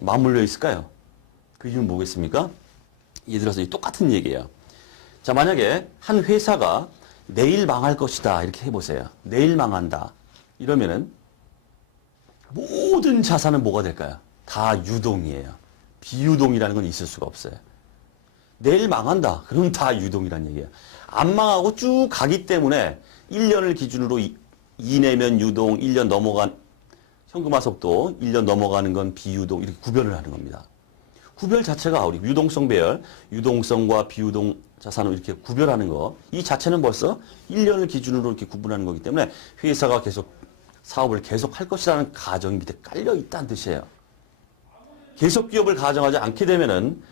맞물려 있을까요? 그 이유는 뭐겠습니까? 예를 들어서 똑같은 얘기예요. 자, 만약에 한 회사가 내일 망할 것이다 이렇게 해보세요. 내일 망한다 이러면은 모든 자산은 뭐가 될까요? 다 유동이에요. 비유동이라는 건 있을 수가 없어요. 내일 망한다 그러면 다 유동이라는 얘기예요. 안 망하고 쭉 가기 때문에 1년을 기준으로 이내면 유동, 1년 넘어간 현금화 속도 1년 넘어가는 건 비유동 이렇게 구별을 하는 겁니다. 구별 자체가 우리 유동성 배열, 유동성과 비유동 자산을 이렇게 구별하는 거, 이 자체는 벌써 1년을 기준으로 이렇게 구분하는 거기 때문에 회사가 계속 사업을 계속할 것이라는 가정이 밑에 깔려 있다는 뜻이에요. 계속 기업을 가정하지 않게 되면은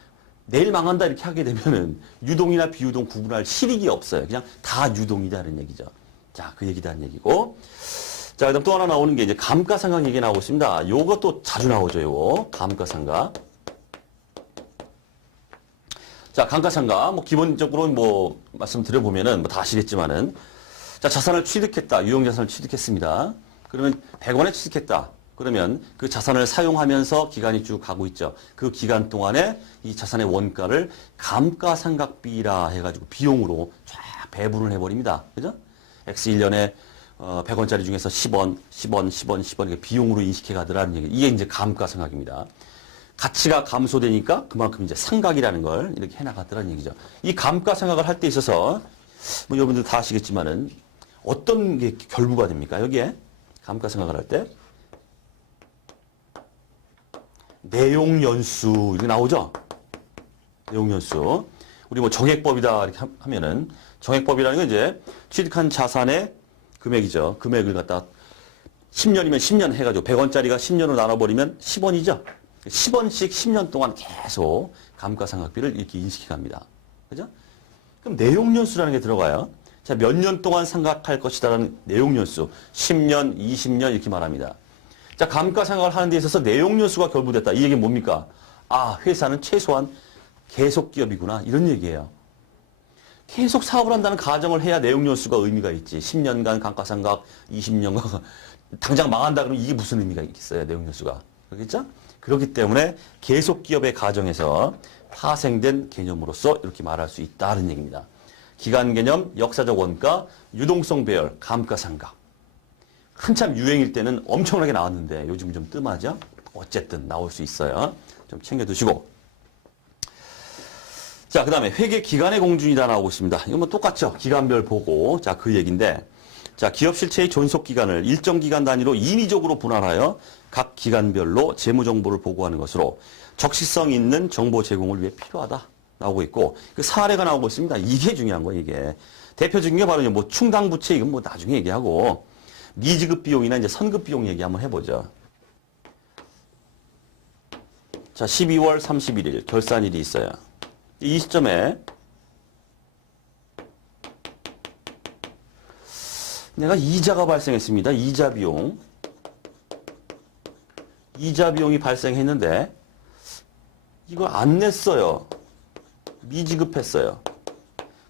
내일 망한다 이렇게 하게 되면은 유동이나 비유동 구분할 실익이 없어요. 그냥 다 유동이다는 얘기죠. 자, 그 얘기다는 얘기고. 자, 그다음 또 하나 나오는 게 이제 감가상각 얘기 나오고 있습니다. 요것도 자주 나오죠, 요거. 감가상각. 자, 감가상각. 기본적으로 말씀드려보면은 다 아시겠지만은. 자, 자산을 취득했다. 유형자산을 취득했습니다. 그러면 100원에 취득했다. 그러면 그 자산을 사용하면서 기간이 쭉 가고 있죠. 그 기간 동안에 이 자산의 원가를 감가상각비라 해가지고 비용으로 쫙 배분을 해버립니다. 그죠? X 1년에 100원짜리 중에서 10원, 10원, 10원, 10원 이렇게 비용으로 인식해 가더라는 얘기. 이게 이제 감가상각입니다. 가치가 감소되니까 그만큼 이제 상각이라는 걸 이렇게 해나가더라는 얘기죠. 이 감가상각을 할 때 있어서 여러분들 다 아시겠지만은 어떤 게 결부가 됩니까? 여기에 감가상각을 할 때 내용연수 이렇게 나오죠. 내용연수. 우리 정액법이다 이렇게 하면은 정액법이라는 건 이제 취득한 자산의 금액이죠. 금액을 갖다 10년이면 10년 해가지고 100원짜리가 10년으로 나눠버리면 10원이죠. 10원씩 10년 동안 계속 감가상각비를 이렇게 인식해 갑니다. 그죠? 그럼 내용연수라는 게 들어가요. 자, 몇 년 동안 상각할 것이다라는 내용연수. 10년, 20년 이렇게 말합니다. 자, 감가상각을 하는 데 있어서 내용연수가 결부됐다. 이 얘기는 뭡니까? 아, 회사는 최소한 계속 기업이구나. 이런 얘기예요. 계속 사업을 한다는 가정을 해야 내용연수가 의미가 있지. 10년간 감가상각, 20년간 당장 망한다 그러면 이게 무슨 의미가 있겠어요, 내용연수가. 그렇겠죠? 그렇기 때문에 계속 기업의 가정에서 파생된 개념으로서 이렇게 말할 수 있다는 얘기입니다. 기간 개념, 역사적 원가, 유동성 배열, 감가상각. 한참 유행일 때는 엄청나게 나왔는데 요즘 좀 뜸하죠? 어쨌든 나올 수 있어요. 좀 챙겨두시고. 자, 그 다음에 회계 기간의 공준이다 나오고 있습니다. 이건 똑같죠? 기간별 보고. 자, 그 얘기인데. 자, 기업 실체의 존속 기간을 일정 기간 단위로 임의적으로 분할하여 각 기간별로 재무 정보를 보고하는 것으로 적시성 있는 정보 제공을 위해 필요하다. 나오고 있고, 그 사례가 나오고 있습니다. 이게 중요한 거예요, 이게. 대표적인 게 바로 충당부채, 이건 나중에 얘기하고, 미지급 비용이나 이제 선급 비용 얘기 한번 해보죠. 자, 12월 31일 결산일이 있어요. 이 시점에 내가 이자가 발생했습니다. 이자 비용. 이자 비용이 발생했는데 이걸 안 냈어요. 미지급했어요.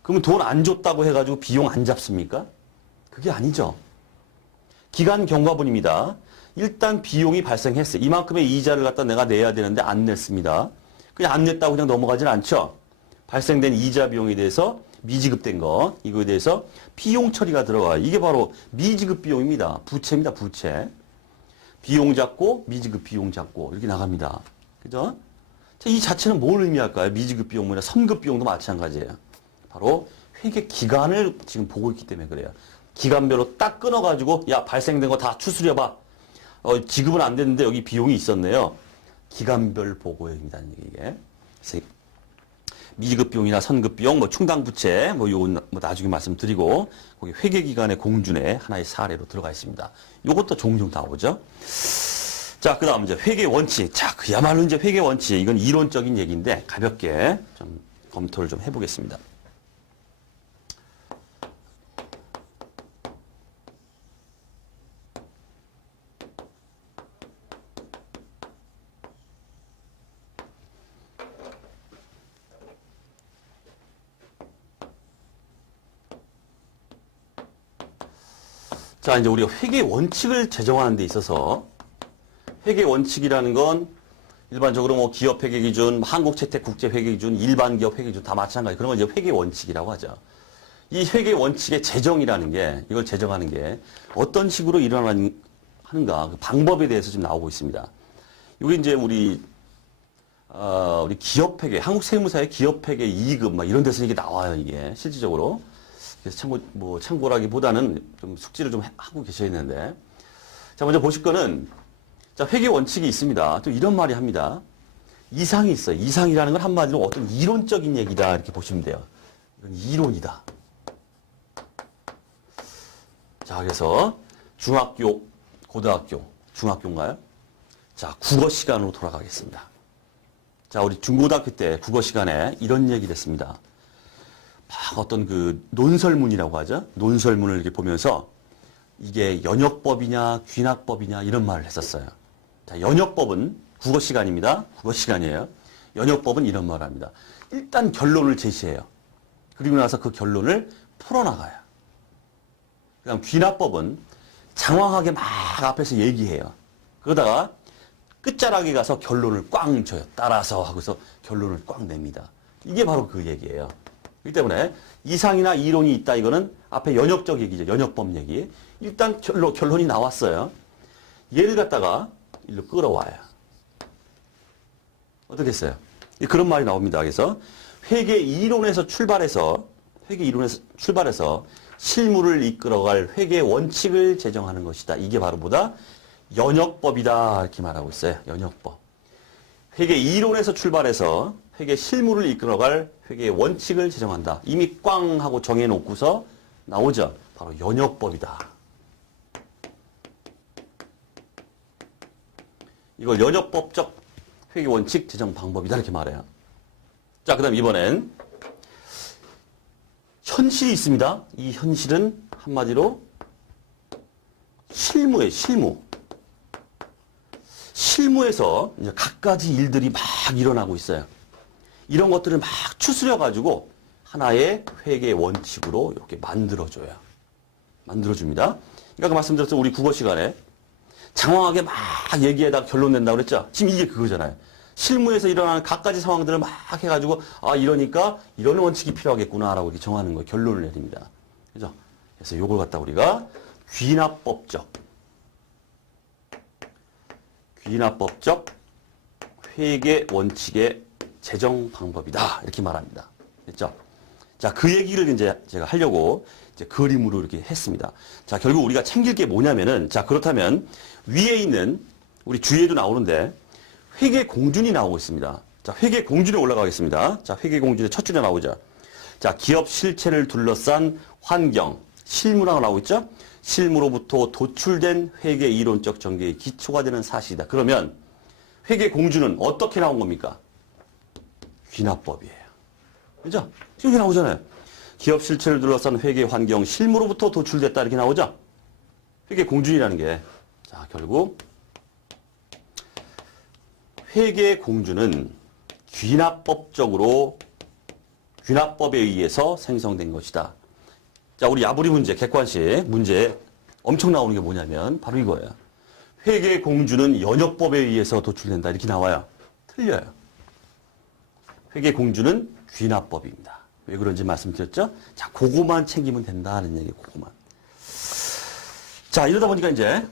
그러면 돈 안 줬다고 해가지고 비용 안 잡습니까? 그게 아니죠. 기간 경과분입니다. 일단 비용이 발생했어요. 이만큼의 이자를 갖다 내가 내야 되는데 안 냈습니다. 그냥 안 냈다고 그냥 넘어가진 않죠. 발생된 이자 비용에 대해서 미지급된 거, 이거에 대해서 비용 처리가 들어가요. 이게 바로 미지급 비용입니다. 부채입니다, 부채. 비용 잡고 미지급 비용 잡고 이렇게 나갑니다. 그죠? 자, 이 자체는 뭘 의미할까요? 미지급 비용이나 선급 비용도 마찬가지예요. 바로 회계 기간을 지금 보고 있기 때문에 그래요. 기간별로 딱 끊어가지고 야 발생된 거 다 추스려봐. 지급은 안 됐는데 여기 비용이 있었네요. 기간별 보고입니다. 이게. 그래서 미지급 비용이나 선급 비용, 뭐 충당 부채, 뭐 요건 뭐 나중에 말씀드리고 거기 회계 기간의 공준의 하나의 사례로 들어가 있습니다. 요것도 종종 나오죠. 자, 그다음 이제 회계 원칙. 자, 그야말로 이제 회계 원칙. 이건 이론적인 얘기인데 가볍게 좀 검토를 좀 해보겠습니다. 자, 이제 우리가 회계 원칙을 제정하는 데 있어서 회계 원칙이라는 건 일반적으로 뭐 기업 회계 기준, 한국채택국제 회계 기준, 일반 기업 회계 기준 다 마찬가지. 그런 걸 이제 회계 원칙이라고 하죠. 이 회계 원칙의 제정이라는 게, 이걸 제정하는 게 어떤 식으로 일어나는가, 그 방법에 대해서 지금 나오고 있습니다. 여기 이제 우리 기업 회계, 한국 세무사의 기업 회계 2급 막 이런 데서 이게 나와요, 이게 실질적으로. 그래서 참고라기보다는 좀 숙지를 좀 하고 계셔야 되는데. 자, 먼저 보실 거는, 자, 회계 원칙이 있습니다. 또 이런 말이 합니다. 이상이 있어요. 이상이라는 건 한마디로 어떤 이론적인 얘기다. 이렇게 보시면 돼요. 이건 이론이다. 자, 그래서 중학교, 고등학교, 중학교인가요? 자, 국어 시간으로 돌아가겠습니다. 자, 우리 중고등학교 때 국어 시간에 이런 얘기를 했습니다. 막 어떤 그 논설문이라고 하죠. 논설문을 이렇게 보면서 이게 연역법이냐 귀납법이냐 이런 말을 했었어요. 자, 연역법은 국어 시간입니다. 국어 시간이에요. 연역법은 이런 말을 합니다. 일단 결론을 제시해요. 그리고 나서 그 결론을 풀어나가요. 그다음 귀납법은 장황하게 막 앞에서 얘기해요. 그러다가 끝자락에 가서 결론을 꽝 줘요. 따라서 하고서 결론을 꽝 냅니다. 이게 바로 그 얘기예요. 그렇기 때문에 이상이나 이론이 있다 이거는 앞에 연역적 얘기죠. 연역법 얘기. 일단 결론이 나왔어요. 얘를 갖다가 일로 끌어와요. 어떻게 했어요? 그런 말이 나옵니다. 그래서 회계 이론에서 출발해서 실무를 이끌어갈 회계 원칙을 제정하는 것이다. 이게 바로 뭐다? 연역법이다. 이렇게 말하고 있어요. 연역법. 회계 이론에서 출발해서 회계 실무를 이끌어갈 회계 원칙을 제정한다. 이미 꽝 하고 정해놓고서 나오죠. 바로 연역법이다. 이걸 연역법적 회계 원칙 제정 방법이다. 이렇게 말해요. 자, 그 다음 이번엔 현실이 있습니다. 이 현실은 한마디로 실무예요. 실무. 실무에서 이제 갖가지 일들이 막 일어나고 있어요. 이런 것들을 막 추스려가지고 하나의 회계 원칙으로 이렇게 만들어줘요. 만들어줍니다. 그러니까 말씀드렸죠. 우리 국어 시간에 장황하게 막 얘기하다가 결론 낸다고 그랬죠. 지금 이게 그거잖아요. 실무에서 일어나는 갖가지 상황들을 막 해가지고 아 이러니까 이런 원칙이 필요하겠구나라고 이렇게 정하는 거예요. 결론을 내립니다. 그죠? 그래서 요걸 갖다 우리가 귀납법적 회계 원칙의 제정 방법이다. 이렇게 말합니다. 됐죠? 자, 그 얘기를 이제 제가 하려고 이제 그림으로 이렇게 했습니다. 자, 결국 우리가 챙길 게 뭐냐면은, 자, 그렇다면 위에 있는 우리 주위에도 나오는데 회계 공준이 나오고 있습니다. 자, 회계 공준에 올라가겠습니다. 자, 회계 공준의 첫 줄에 나오죠. 자, 기업 실체를 둘러싼 환경, 실무라고 나오고 있죠? 실무로부터 도출된 회계 이론적 전개의 기초가 되는 사실이다. 그러면 회계 공준은 어떻게 나온 겁니까? 귀납법이에요. 그죠? 지금 이렇게 나오잖아요. 기업 실체를 둘러싼 회계 환경, 실무로부터 도출됐다. 이렇게 나오죠? 회계 공준이라는 게. 자, 결국 회계 공준은 귀납법에 의해서 생성된 것이다. 자, 우리 야부리 문제, 객관식 문제 엄청 나오는 게 뭐냐면 바로 이거예요. 회계 공준은 연역법에 의해서 도출된다. 이렇게 나와요. 틀려요. 회계 공준은 귀납법입니다. 왜 그런지 말씀드렸죠? 자, 그거만 챙기면 된다는 얘기, 그거만. 자, 이러다 보니까 이제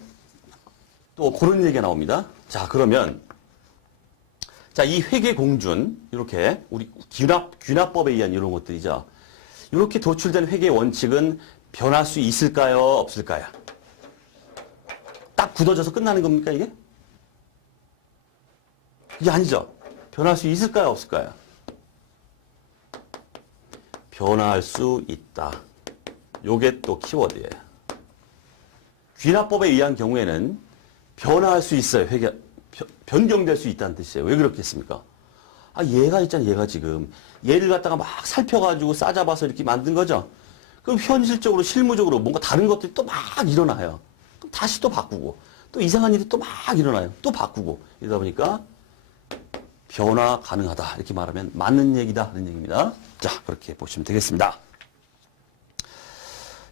또 그런 얘기가 나옵니다. 자, 그러면 자, 이 회계 공준 이렇게 우리 귀납법에 의한 이런 것들이죠. 이렇게 도출된 회계 원칙은 변할 수 있을까요? 없을까요? 딱 굳어져서 끝나는 겁니까, 이게? 이게 아니죠. 변할 수 있을까요? 없을까요? 변할 수 있다. 요게 또 키워드예요. 귀납법에 의한 경우에는 변화할 수 있어요. 변경될 수 있다는 뜻이에요. 왜 그렇겠습니까? 아, 얘가 있잖아, 얘가 지금. 얘를 갖다가 막 살펴가지고 싸잡아서 이렇게 만든 거죠. 그럼 현실적으로, 실무적으로 뭔가 다른 것들이 또 막 일어나요. 그럼 다시 또 바꾸고, 또 이상한 일이 또 막 일어나요. 또 바꾸고. 이러다 보니까 변화 가능하다. 이렇게 말하면 맞는 얘기다. 하는 얘기입니다. 자, 그렇게 보시면 되겠습니다.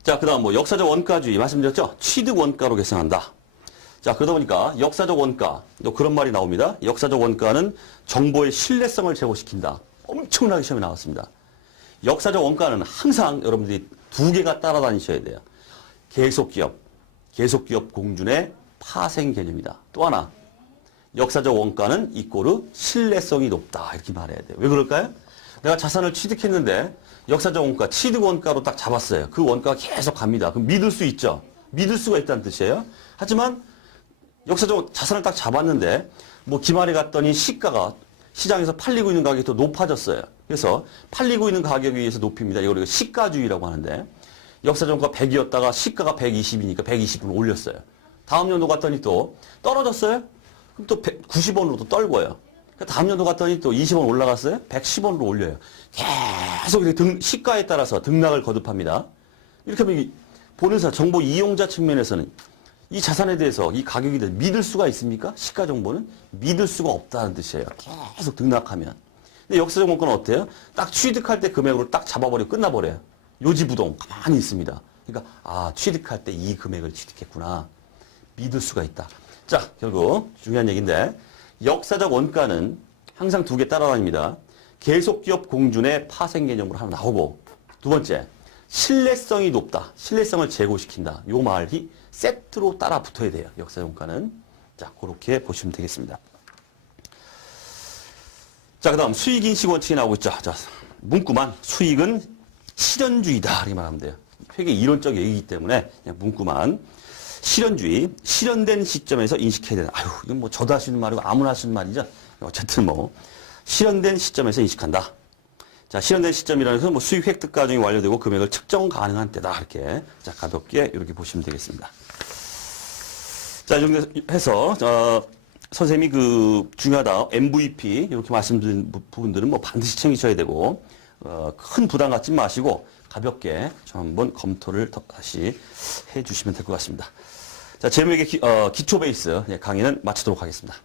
자, 그 다음 역사적 원가주의 말씀드렸죠? 취득 원가로 계산한다. 자, 그러다 보니까 역사적 원가, 또 그런 말이 나옵니다. 역사적 원가는 정보의 신뢰성을 제고시킨다. 엄청나게 시험에 나왔습니다. 역사적 원가는 항상 여러분들이 두 개가 따라다니셔야 돼요. 계속기업 공준의 파생 개념이다. 또 하나, 역사적 원가는 이꼬르 신뢰성이 높다. 이렇게 말해야 돼요. 왜 그럴까요? 내가 자산을 취득했는데 역사적 원가, 취득 원가로 딱 잡았어요. 그 원가가 계속 갑니다. 그럼 믿을 수 있죠. 믿을 수가 있다는 뜻이에요. 하지만 역사적 자산을 딱 잡았는데 기말에 갔더니 시가가 시장에서 팔리고 있는 가격이 더 높아졌어요. 그래서 팔리고 있는 가격에 의해서 높입니다. 이걸 시가주의라고 하는데 역사적 원가 100이었다가 시가가 120이니까 120을 올렸어요. 다음 연도 갔더니 또 떨어졌어요. 그럼 또 90원으로 또 떨고요. 다음 연도 갔더니 또 20원 올라갔어요. 110원으로 올려요. 계속 이렇게 시가에 따라서 등락을 거듭합니다. 이렇게 하면 보는 사람, 정보 이용자 측면에서는 이 자산에 대해서 이 가격에 대해서 믿을 수가 있습니까? 시가 정보는 믿을 수가 없다는 뜻이에요. 계속 등락하면. 근데 역사적 원가는 어때요? 딱 취득할 때 금액으로 딱 잡아버리고 끝나버려요. 요지부동 가만히 있습니다. 그러니까 취득할 때 이 금액을 취득했구나. 믿을 수가 있다. 자, 결국 중요한 얘기인데 역사적 원가는 항상 두 개 따라다닙니다. 계속기업 공준의 파생 개념으로 하나 나오고 두 번째, 신뢰성이 높다. 신뢰성을 제고시킨다. 요 말이 세트로 따라 붙어야 돼요. 역사적 원가는. 자, 그렇게 보시면 되겠습니다. 자, 그 다음 수익인식 원칙이 나오고 있죠. 자, 문구만 수익은 실현주의다. 이렇게 말하면 돼요. 되게 이론적 얘기이기 때문에 그냥 문구만. 실현주의, 실현된 시점에서 인식해야 된다. 아유, 이건 저도 할 수 있는 말이고 아무나 할 수 있는 말이죠. 어쨌든 실현된 시점에서 인식한다. 자, 실현된 시점이라는 것은 수익 획득 과정이 완료되고 금액을 측정 가능한 때다. 이렇게. 자, 가볍게 이렇게 보시면 되겠습니다. 자, 이 정도 해서, 선생님이 중요하다. MVP, 이렇게 말씀드린 부분들은 반드시 챙기셔야 되고, 큰 부담 갖지 마시고, 가볍게 좀 한번 검토를 다시 해 주시면 될 것 같습니다. 자, 제목의 기초 베이스 강의는 마치도록 하겠습니다.